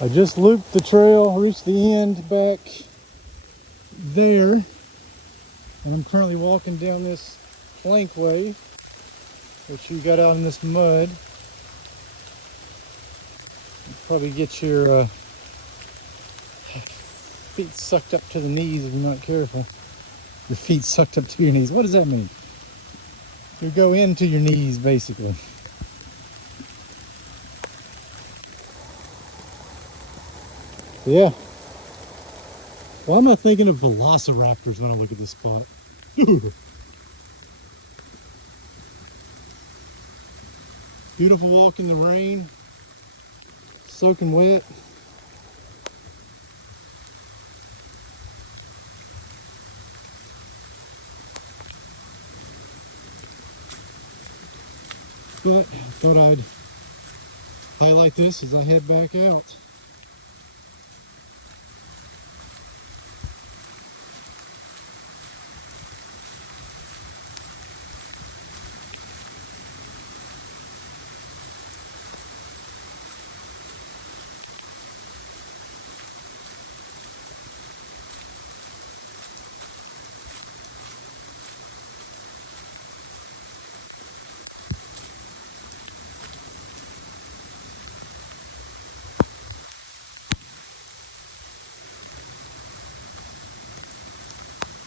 I just looped the trail, reached the end back there, and I'm currently walking down this plankway, which you got out in this mud. Probably get your feet sucked up to the knees if you're not careful. Your feet sucked up to your knees. What does that mean? You go into your knees, basically. Yeah. Why am I thinking of velociraptors when I look at this spot? Beautiful walk in the rain, soaking wet. But I thought I'd highlight this as I head back out.